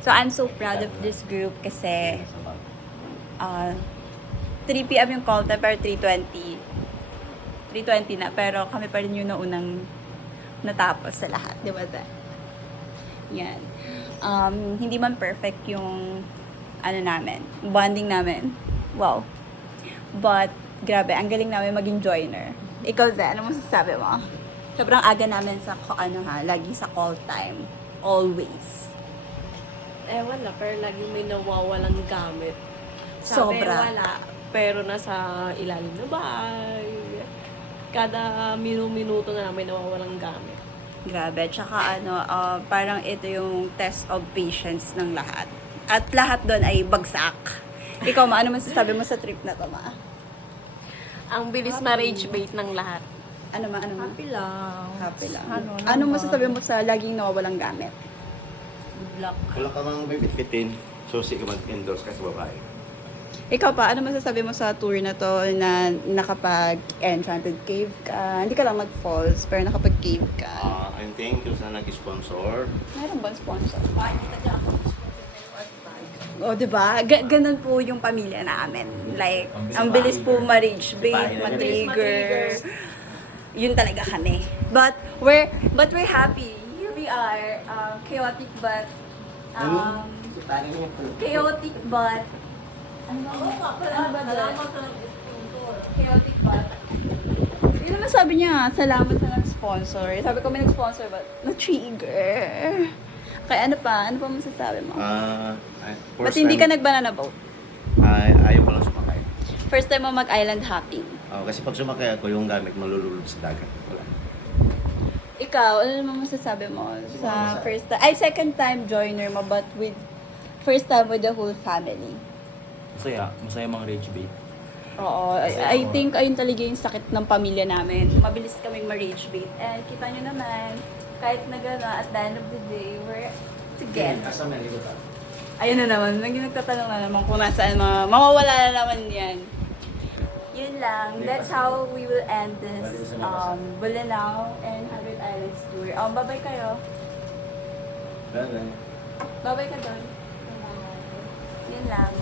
So I'm so proud of this group kasi 3 p.m. yung call time pero 3:20 na, pero kami pa rin yung naunang natapos sa lahat, di ba, Zach? Yan. Hindi man perfect yung bonding namin. Wow. But, grabe, ang galing namin maging joiner. Ikaw, Zach, ano mo sasabi mo? Sobrang aga namin sa, lagi sa call time. Always. Ewan na, pero laging may nawawalang gamit. Sabi, Sobra. wala, pero nasa ilalim na bahay. Kada minuto na lang may nawawalang gamit. Grabe. Tsaka parang ito yung test of patience ng lahat. At lahat doon ay bagsak. Ikaw, Ma, ano masasabi mo sa trip na to, Ma? Ang bilis ma-rage bait ng lahat. Ano, Ma? Happy lang. Happy lang. Ano Ano naman? masasabi mo sa laging nawawalang gamit? Good luck. Wala ka mang bibitbitin, susi ka mag-endorse ka sa babae. Ikaw pa, ano masasabi mo sa tour na to na nakapag-enchanted cave ka? Hindi ka lang mag-falls, pero nakapag-cave ka. And thank you sa nag-sponsor. Meron ba sponsor? O, diba? Ganun po yung pamilya namin. Like, ang bilis po ma-rage bait, ma-trigger. Yun talaga kami. But we're happy. Here we are. Chaotic but chaotic but chaotic but yun naman sabi niya, salamat sa nag-sponsor. Sabi ko may nag-sponsor but na-trigger. Kaya ano pa masasabi mo? Ba't hindi ka nag-banana boat? Ayaw ko lang sumakay. First time mo mag-island hopping. Kasi pag sumakay ako, yung gamit malululog sa dagat. Wala. Ikaw, ano naman masasabi mo sa second time joiner mo but with first time with the whole family? Masaya mga rage bait. Oo, I think ayun talaga yung sakit ng pamilya namin. Mabilis kaming ma-rage bait. And kita nyo naman, kahit na gano'n, at the end of the day, we're together. Ayun na naman, nagtatanong na naman kung nasaan mawawala na naman yan. Yun lang, that's how we will end this Bolinao and 100 Islands tour. Bye-bye kayo. Bye-bye ka doon. Yun lang.